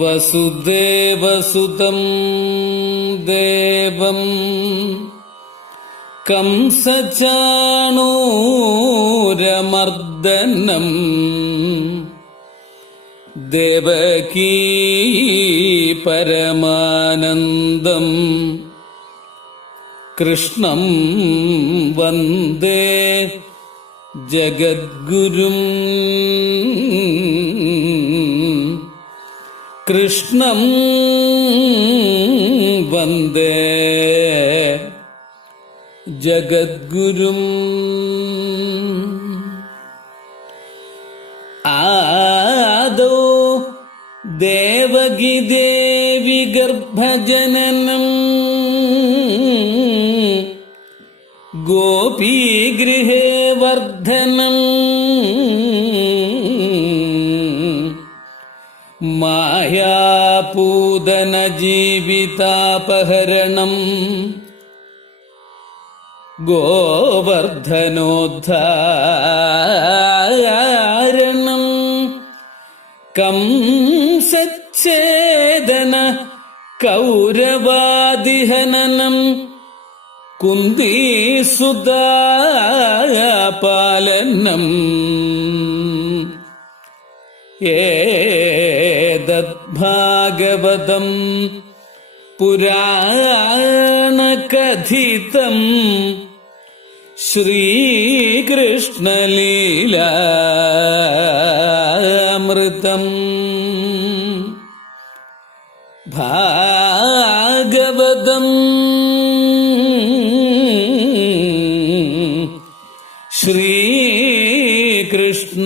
വസുദേവസുതം ദേവം കംസചാണൂരമർദ്ദനം ദേവകീ പരമാനന്ദം കൃഷ്ണം വന്ദേ ജഗദ്ഗുരും कृष्णं वन्दे जगद्गुरुम् आदौ देवगिदेवि गर्भजननम् गोपीगृहे वर्धनम् മായാപൂതന ജീവിതാപഹരണം ഗോവർദ്ധനോദ്ധാരണം കംസച്ഛേദന കൗരവാദിഹനനം കുന്തീസുതാപാലനം ഏ एतद्भागवतम् पुराणकथितम् श्रीकृष्णलीलामृतम् भागवतम् श्रीकृष्ण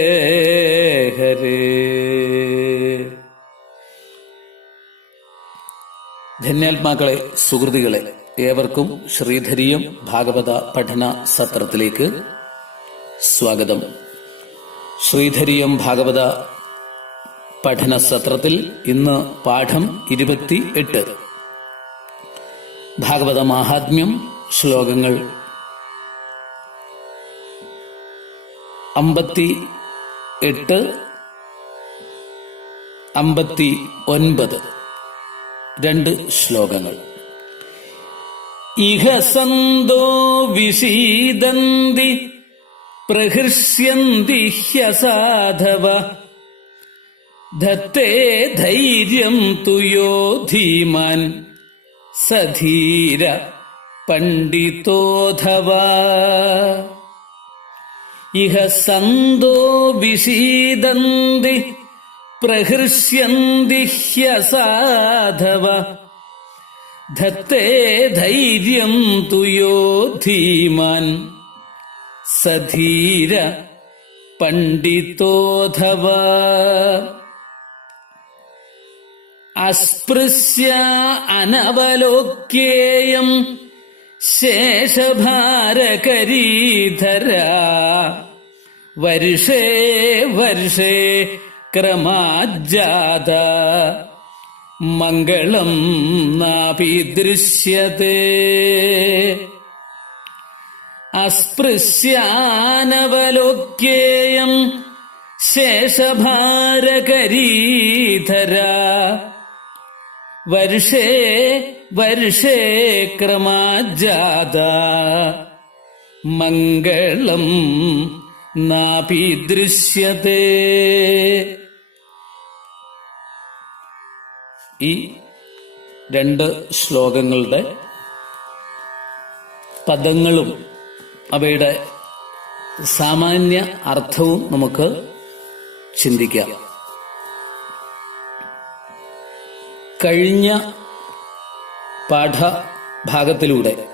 ധന്യാത്മാക്കളെ സുഹൃതികളെ ഏവർക്കും ശ്രീധരിയും ഭാഗവത പഠന സത്രത്തിലേക്ക് സ്വാഗതം. ശ്രീധരിയം ഭാഗവത പഠന സത്രത്തിൽ ഇന്ന് പാഠം ഇരുപത്തി എട്ട് ഭാഗവത മാഹാത്മ്യം ശ്ലോകങ്ങൾ അമ്പത്തി എട്ട് അമ്പത്തി ഒൻപത് രണ്ട് ശ്ലോകങ്ങൾ. ഇഹ സന്തോ വിഷീദന്തി പ്രഹൃഷ്യന്തി ഹ്യസാധവ. ധത്തേ ധൈര്യം തുയോ ധീമാൻ സധീര പണ്ഡിതോധവ. ഇഹ സന്തോ വിഷീദന്തി പ്രഹൃഷ്യന്തി ഹ്യസാധവ. ധത്തേ ധൈര്യം തു യോ ധീമാൻ. സധീര പണ്ഡിതോധവ. അസ്പൃശ്യ അനവലോക്യേയം ശേഷഭാരകരീധര. വർഷേ വർഷേ ക്രമാജാത മംഗളം നാപി ദൃശ്യത്തെ അസ്പൃശ്യാനവലോക്യേയം ശേഷഭാരകരീധര. വർഷേ വർഷേ ക്രമാജാത മംഗളം നാപി ദൃശ്യത്തെ ഈ രണ്ട് ശ്ലോകങ്ങളുടെ പദങ്ങളും അവയുടെ സാമാന്യ അർത്ഥവും നമുക്ക് ചിന്തിക്കാം. കഴിഞ്ഞ പാഠഭാഗത്തിലൂടെ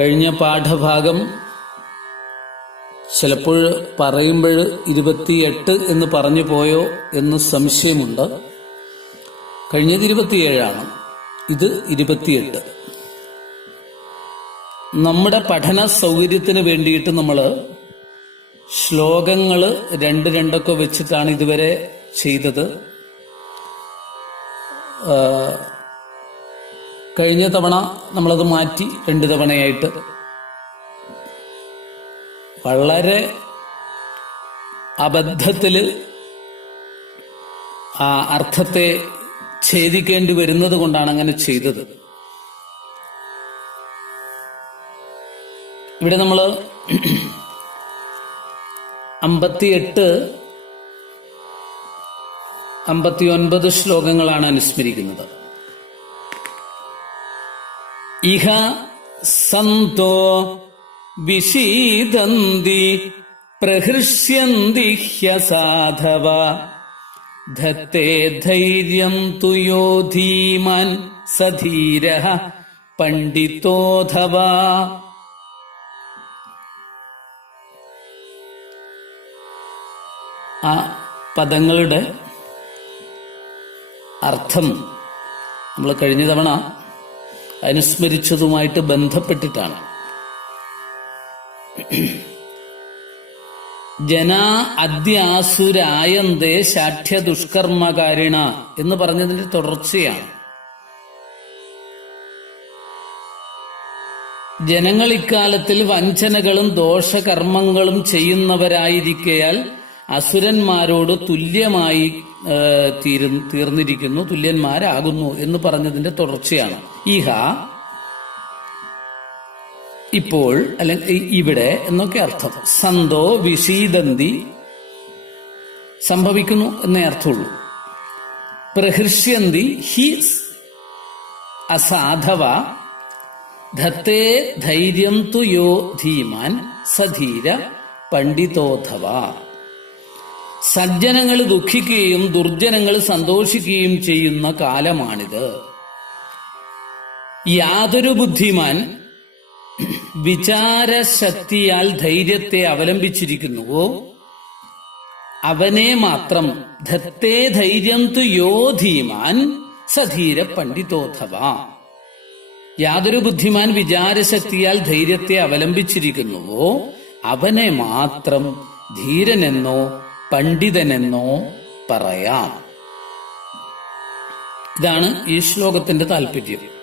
കഴിഞ്ഞ പാഠഭാഗം ചിലപ്പോൾ പറയുമ്പോൾ ഇരുപത്തിയെട്ട് എന്ന് പറഞ്ഞു പോയോ എന്ന് സംശയമുണ്ട്. കഴിഞ്ഞത് ഇരുപത്തിയേഴാണ്. ഇത് ഇരുപത്തിയെട്ട്. നമ്മുടെ പഠന സൗകര്യത്തിന് വേണ്ടിയിട്ട് നമ്മൾ ശ്ലോകങ്ങൾ രണ്ട് രണ്ടൊക്കെ വെച്ചിട്ടാണ് ഇതുവരെ ചെയ്തത്. കഴിഞ്ഞ തവണ നമ്മളത് മാറ്റി രണ്ട് തവണയായിട്ട്. വളരെ അബദ്ധത്തിൽ ആ അർത്ഥത്തെ ഛേദിക്കേണ്ടി വരുന്നത് കൊണ്ടാണ് അങ്ങനെ ചെയ്തത്. ഇവിടെ നമ്മൾ അമ്പത്തിയെട്ട് അമ്പത്തിയൊൻപത് ശ്ലോകങ്ങളാണ് അനുസ്മരിക്കുന്നത്. ഇഹ സന്തോ വിഷീദന്തി പ്രഹൃഷ്യന്തി ഹ്യസാധവ. ധത്തെ ധൈര്യം തു യോ ധീമാൻ സധീര പണ്ഡിതോധവ. ആ പദങ്ങളുടെ അർത്ഥം നമ്മൾ കഴിഞ്ഞ തവണ അനുസ്മരിച്ചതുമായിട്ട് ബന്ധപ്പെട്ടിട്ടാണ്. ജനാ അദ്യാസുരായന്തേ ശാഠ്യ ദുഷ്കർമ്മകാരിണ എന്ന് പറഞ്ഞതിന്റെ തുടർച്ചയാണ്. ജനങ്ങൾ ഇക്കാലത്തിൽ വഞ്ചനകളും ദോഷകർമ്മങ്ങളും ചെയ്യുന്നവരായിരിക്കയാൽ അസുരന്മാരോട് തുല്യമായി തീർന്നിരിക്കുന്നു തുല്യന്മാരാകുന്നു എന്ന് പറഞ്ഞതിന്റെ തുടർച്ചയാണ്. ഇഹ ഇപ്പോൾ അല്ലെങ്കിൽ ഇവിടെ എന്നൊക്കെ അർത്ഥം. സന്തോ വിശീതന്തി സംഭവിക്കുന്നു എന്നേ അർത്ഥമുള്ളൂ. പ്രഹൃഷ്യന്തി ഹി അസാധവ ധത്തേ ധൈര്യം തു യോ ധീമാൻ സധീര പണ്ഡിതോധവ. സജ്ജനങ്ങൾ ദുഃഖിക്കുകയും ദുർജനങ്ങൾ സന്തോഷിക്കുകയും ചെയ്യുന്ന കാലമാണിത്. യാതൊരു ബുദ്ധിമാൻ വിചാരശക്തിയാൽ ധൈര്യത്തെ അവലംബിച്ചിരിക്കുന്നുവോ? അവനെ മാത്രം ധത്തേ ധൈര്യം തു യോ ധീമാൻ സധീര പണ്ഡിതോധവ യാതൊരു ബുദ്ധിമാൻ വിചാരശക്തിയാൽ ധൈര്യത്തെ അവലംബിച്ചിരിക്കുന്നുവോ? അവനെ മാത്രം ധീരനെന്നോ പണ്ഡിതനെന്നോ പറയാം. ഇതാണ് ഈ ശ്ലോകത്തിന്റെ താല്പര്യം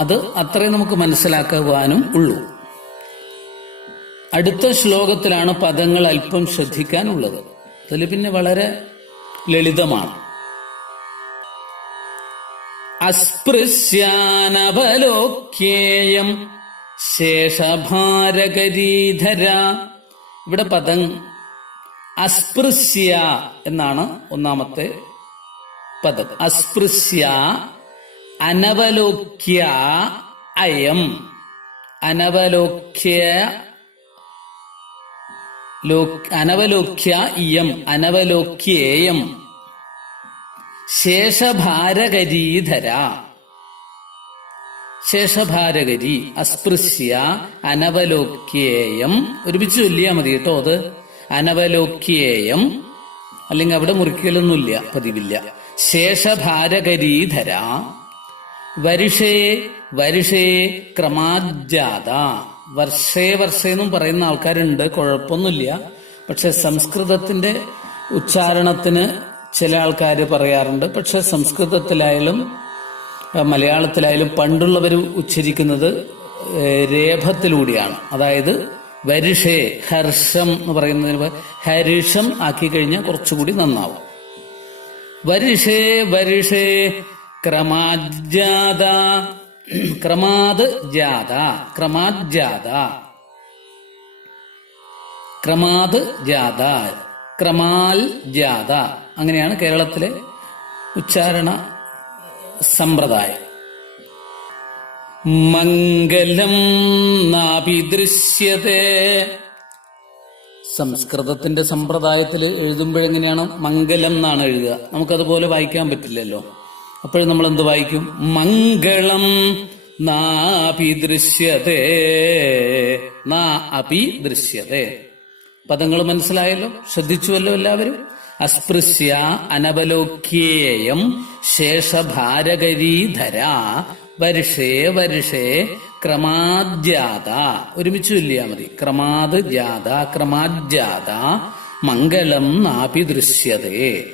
അത് അത്രേ നമുക്ക് മനസ്സിലാക്കുവാനും ഉള്ളൂ. അടുത്ത ശ്ലോകത്തിലാണ് പദങ്ങൾ അല്പം ശ്രദ്ധിക്കാനുള്ളത്. അതിൽ പിന്നെ വളരെ ലളിതമാണ്. അസ്പൃശ്യാനവലോക്യേയം ശേഷഭാരകരീധര ഇവിടെ പദം അസ്പൃശ്യ എന്നാണ് ഒന്നാമത്തെ പദം. അസ്പൃശ്യ അനവലോക്യ അയം. അനവലോക്യ ലോക്- അനവലോക്യ ഇയം. അനവലോക്യേയം. ശേഷഭാരകരീധര ശേഷഭാരകരി അസ്പൃശ്യ. അനവലോക്യേയം. ഒരുമിച്ച് ചൊല്ലിയാ മതി കേട്ടോ അത്. അനവലോക്യേയം. അല്ലെങ്കിൽ അവിടെ മുറിക്കലൊന്നുമില്ല. പതിവില്ല. ശേഷഭാരകരീധര വരുഷേ വരുഷേ ക്രമാജാത വർഷേ വർഷേ എന്നും പറയുന്ന ആൾക്കാരുണ്ട് കുഴപ്പമൊന്നുമില്ല. പക്ഷെ സംസ്കൃതത്തിന്റെ ഉച്ചാരണത്തിന് ചില ആൾക്കാർ പറയാറുണ്ട്. പക്ഷെ സംസ്കൃതത്തിലായാലും മലയാളത്തിലായാലും പണ്ടുള്ളവർ ഉച്ചരിക്കുന്നത് രേഭത്തിലൂടെയാണ് അതായത് വരിഷേ ഹർഷം എന്ന് പറയുന്നതിന് ഹരിഷം ആക്കി കഴിഞ്ഞാൽ കുറച്ചുകൂടി നന്നാവും. വരിഷേ വരിഷേ ക്രമാജാത ക്രമാത് ജാത. ക്രമാജാത ക്രമാത് ജാത. ക്രമാൽ ജാത. അങ്ങനെയാണ് കേരളത്തിലെ ഉച്ചാരണ സമ്പ്രദായം. മംഗലം നാപി ദൃശ്യത്തെ സംസ്കൃതത്തിന്റെ സമ്പ്രദായത്തിൽ എഴുതുമ്പോഴെങ്ങനെയാണ് മംഗലം എന്നാണ് എഴുതുക. നമുക്കതുപോലെ വായിക്കാൻ പറ്റില്ലല്ലോ. അപ്പോഴും നമ്മൾ എന്ത് വായിക്കും? മംഗളം നാപി ദൃശ്യതേ നാ അപി ദൃശ്യതേ. പദങ്ങൾ മനസ്സിലായല്ലോ? ശ്രദ്ധിച്ചുവല്ലോ എല്ലാവരും? അസ്പൃശ്യ അനവലോക്യേയം ശേഷഭാരകരീധര വരുഷേ വരുഷേ ക്രമാജാത ഒരുമിച്ച് ചൊല്ലിയാ മതി. ക്രമാത് ജാത ക്രമാജാത മംഗളം നാപി ദൃശ്യതേ.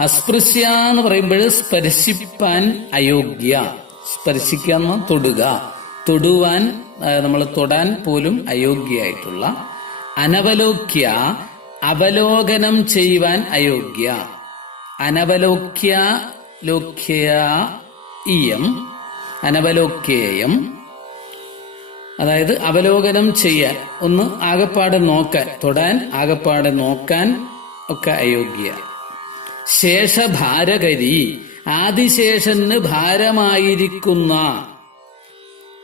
അസ്പൃശ്യ എന്ന് പറയുമ്പോൾ സ്പർശിപ്പാൻ അയോഗ്യ സ്പർശിക്കാന്ന് തൊടുക. തൊടുവാൻ നമ്മൾ തൊടാൻ പോലും അയോഗ്യയായിട്ടുള്ള. അനവലോക്യ അവലോകനം ചെയ്യുവാൻ അയോഗ്യ. അനവലോക്യ ലോക്യ ഇയം അതായത് അവലോകനം ചെയ്യാൻ ഒന്ന് ആകപ്പാടെ നോക്കാൻ തൊടാൻ ആകപ്പാടെ നോക്കാൻ ഒക്കെ അയോഗ്യ. ശേഷഭാരകരി ആദിശേഷന് ഭാരമായിരിക്കുന്ന.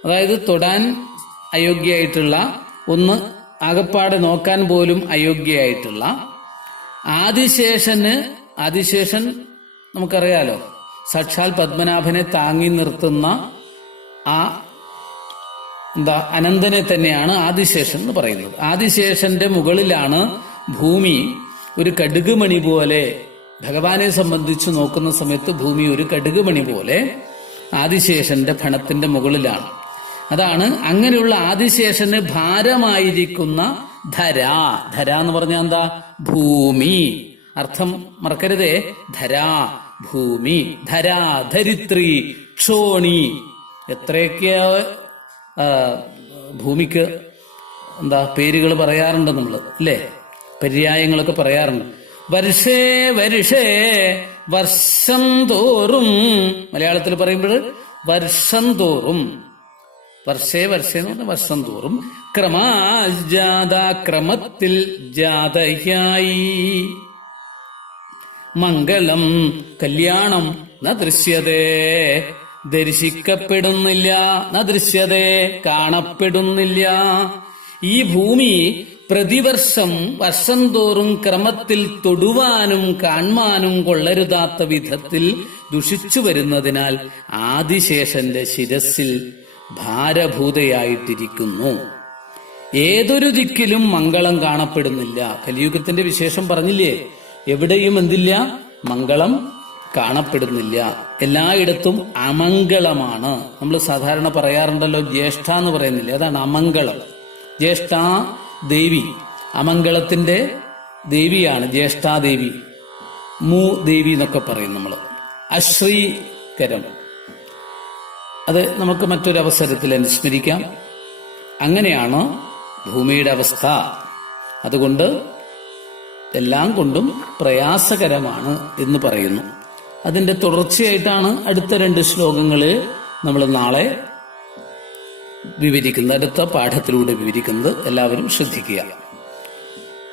അതായത് തൊടാൻ അയോഗ്യയായിട്ടുള്ള ഒന്ന് ആകപ്പാടെ നോക്കാൻ പോലും അയോഗ്യയായിട്ടുള്ള. ആദിശേഷന് ആദിശേഷൻ നമുക്കറിയാലോ സാക്ഷാൽ പത്മനാഭനെ താങ്ങി നിർത്തുന്ന ആ എന്താ അനന്തനെ തന്നെയാണ് ആദിശേഷൻ എന്ന് പറയുന്നത്. ആദിശേഷന്റെ മുകളിലാണ് ഭൂമി ഒരു കടുകുമണി പോലെ ഭഗവാനെ സംബന്ധിച്ച് നോക്കുന്ന സമയത്ത് ഭൂമി ഒരു കടുക് കടുകുമണി പോലെ ആദിശേഷന്റെ ഫണത്തിന്റെ മുകളിലാണ്. അതാണ് അങ്ങനെയുള്ള ആദിശേഷന് ഭാരമായിരിക്കുന്ന ധര. ധര എന്ന് പറഞ്ഞാൽ എന്താ? ഭൂമി. അർത്ഥം മറക്കരുതേ. ധരാ ഭൂമി. ധരാ ധരിത്രി ക്ഷോണി. എത്രയൊക്കെയാ ആ, ഭൂമിക്ക് എന്താ പേരുകൾ പറയാറുണ്ട് നമ്മൾ അല്ലേ? പര്യായങ്ങളൊക്കെ പറയാറുണ്ട്. വർഷേ വർഷേ വർഷം തോറും. മലയാളത്തിൽ പറയുമ്പോൾ വർഷം തോറും. വർഷേ വർഷേ എന്ന് പറഞ്ഞാൽ വർഷം തോറും. ക്രമാജാത ക്രമത്തിൽ ജാതയായി. മംഗളം കല്യാണം ന ദൃശ്യതേ. ദർശിക്കപ്പെടുന്നില്ല ന ദൃശ്യതേ. കാണപ്പെടുന്നില്ല. ഈ ഭൂമി പ്രതിവർഷം വർഷം തോറും ക്രമത്തിൽ തൊടുവാനും കാണുവാനും കൊള്ളരുതാത്ത വിധത്തിൽ ദുഷിച്ചു വരുന്നതിനാൽ ആദിശേഷന്റെ ശിരസിൽ ഭാരഭൂതയായിട്ടിരിക്കുന്നു. ഏതൊരു ദിക്കിലും മംഗളം കാണപ്പെടുന്നില്ല. കലിയുഗത്തിന്റെ വിശേഷം പറഞ്ഞില്ലേ? എവിടെയും എന്തില്ല? മംഗളം കാണപ്പെടുന്നില്ല. എല്ലായിടത്തും അമംഗളമാണ്. നമ്മൾ സാധാരണ പറയാറുണ്ടല്ലോ ജ്യേഷ്ഠ എന്ന് പറയുന്നില്ല? അതാണ് അമംഗളം. ജ്യേഷ്ഠ ദേവി. അമംഗളത്തിന്റെ ദേവിയാണ് ജ്യേഷ്ഠാദേവി. മൂ ദേവി എന്നൊക്കെ പറയും നമ്മൾ അശ്രീകരം. അത് നമുക്ക് മറ്റൊരു അവസരത്തിൽ അനുസ്മരിക്കാം. അങ്ങനെയാണ് ഭൂമിയുടെ അവസ്ഥ. അതുകൊണ്ട് എല്ലാം കൊണ്ടും പ്രയാസകരമാണ് എന്ന് പറയുന്നു. അതിന്റെ തുടർച്ചയായിട്ടാണ് അടുത്ത രണ്ട് ശ്ലോകങ്ങൾ നമ്മൾ നാളെ വിവരിക്കുന്നത് അടുത്ത പാഠത്തിലൂടെ വിവരിക്കുന്നത് എല്ലാവരും ശ്രദ്ധിക്കുക.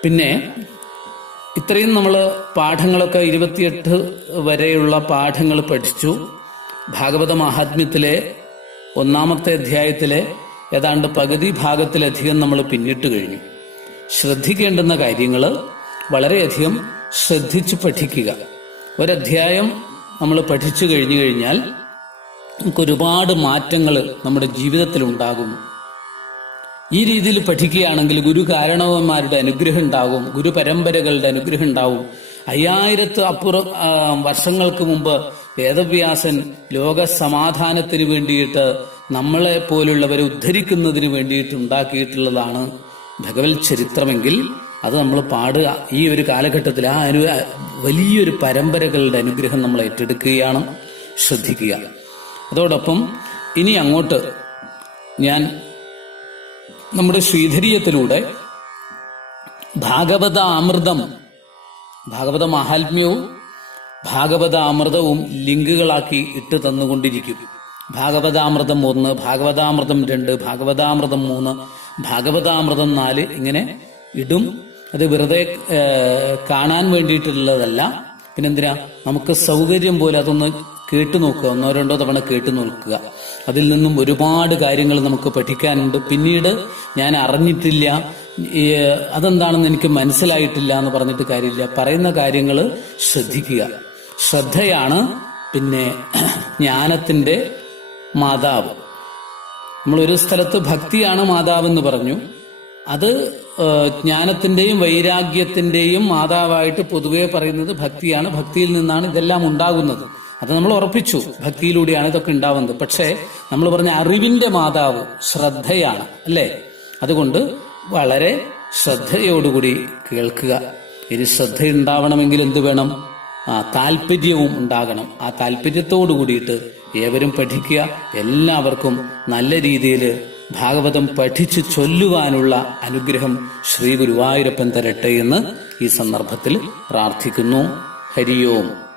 പിന്നെ ഇത്രയും നമ്മൾ പാഠങ്ങളൊക്കെ ഇരുപത്തിയെട്ട് വരെയുള്ള പാഠങ്ങൾ പഠിച്ചു. ഭാഗവത മഹാത്മ്യത്തിലെ ഒന്നാമത്തെ അധ്യായത്തിലെ ഏതാണ്ട് പകുതി ഭാഗത്തിലധികം നമ്മൾ പിന്നിട്ട് കഴിഞ്ഞു. ശ്രദ്ധിക്കേണ്ടുന്ന കാര്യങ്ങൾ വളരെയധികം ശ്രദ്ധിച്ചു പഠിക്കുക. ഒരധ്യായം നമ്മൾ പഠിച്ചു കഴിഞ്ഞു കഴിഞ്ഞാൽ നമുക്ക് ഒരുപാട് മാറ്റങ്ങൾ നമ്മുടെ ജീവിതത്തിൽ ഉണ്ടാകും ഈ രീതിയിൽ പഠിക്കുകയാണെങ്കിൽ ഗുരു കാരണവന്മാരുടെ അനുഗ്രഹം ഉണ്ടാകും ഗുരു പരമ്പരകളുടെ അനുഗ്രഹം ഉണ്ടാവും അയ്യായിരത്ത് അപ്പുറം വർഷങ്ങൾക്ക് മുമ്പ് വേദവ്യാസൻ ലോക സമാധാനത്തിന് വേണ്ടിയിട്ട് നമ്മളെ പോലുള്ളവരെ ഉദ്ധരിക്കുന്നതിന് വേണ്ടിയിട്ട് ഉണ്ടാക്കിയിട്ടുള്ളതാണ് ഭഗവത് ചരിത്രമെങ്കിൽ അത് നമ്മൾ പാടുക ഈ ഒരു കാലഘട്ടത്തിൽ ആ അനു വലിയൊരു പരമ്പരകളുടെ അനുഗ്രഹം നമ്മൾ ഏറ്റെടുക്കുകയാണ്. ശ്രദ്ധിക്കുക. അതോടൊപ്പം ഇനി അങ്ങോട്ട് ഞാൻ നമ്മുടെ ശ്രീധരീയത്തിലൂടെ ഭാഗവത അമൃതം ഭാഗവത മഹാത്മ്യവും ഭാഗവത അമൃതവും ലിങ്കുകളാക്കി ഇട്ട് തന്നുകൊണ്ടിരിക്കും. ഭാഗവതാമൃതം ഒന്ന് ഭാഗവതാമൃതം രണ്ട് ഭാഗവതാമൃതം മൂന്ന് ഭാഗവതാമൃതം നാല് ഇങ്ങനെ ഇടും. അത് വെറുതെ കാണാൻ വേണ്ടിയിട്ടുള്ളതല്ല. പിന്നെന്തിനാ? നമുക്ക് സൗകര്യം പോലെ അതൊന്ന് കേട്ടു നോക്കുക. ഒന്നോ രണ്ടോ തവണ കേട്ടു നോക്കുക. അതിൽ നിന്നും ഒരുപാട് കാര്യങ്ങൾ നമുക്ക് പഠിക്കാനുണ്ട്. പിന്നീട് ഞാൻ അറിഞ്ഞിട്ടില്ല. അതെന്താണെന്ന് എനിക്ക് മനസ്സിലായിട്ടില്ല എന്ന് പറഞ്ഞിട്ട് കാര്യമില്ല. പറയുന്ന കാര്യങ്ങൾ ശ്രദ്ധിക്കുക. ശ്രദ്ധയാണ് പിന്നെ ജ്ഞാനത്തിന്റെ മാതാവ്. നമ്മൾ ഒരു സ്ഥലത്ത് ഭക്തിയാണ് മാതാവ് എന്ന് പറഞ്ഞു. അത് ജ്ഞാനത്തിന്റെയും വൈരാഗ്യത്തിന്റെയും മാതാവായിട്ട് പൊതുവെ പറയുന്നത് ഭക്തിയാണ്. ഭക്തിയിൽ നിന്നാണ് ഇതെല്ലാം ഉണ്ടാകുന്നത്. അത് നമ്മൾ ഉറപ്പിച്ചു. ഭക്തിയിലൂടെയാണ് ഇതൊക്കെ ഉണ്ടാവുന്നത്. പക്ഷേ നമ്മൾ പറഞ്ഞ അറിവിന്റെ മാതാവ് ശ്രദ്ധയാണ് അല്ലേ? അതുകൊണ്ട് വളരെ ശ്രദ്ധയോടുകൂടി കേൾക്കുക. ഇനി ശ്രദ്ധ ഉണ്ടാവണമെങ്കിൽ എന്ത് വേണം? ആ താല്പര്യവും ഉണ്ടാകണം. ആ താല്പര്യത്തോടു കൂടിയിട്ട് ഏവരും പഠിക്കുക. എല്ലാവർക്കും നല്ല രീതിയിൽ ഭാഗവതം പഠിച്ചു ചൊല്ലുവാനുള്ള അനുഗ്രഹം ശ്രീ ഗുരുവായൂരപ്പൻ തരട്ടെ എന്ന് ഈ സന്ദർഭത്തിൽ പ്രാർത്ഥിക്കുന്നു. ഹരിയോം.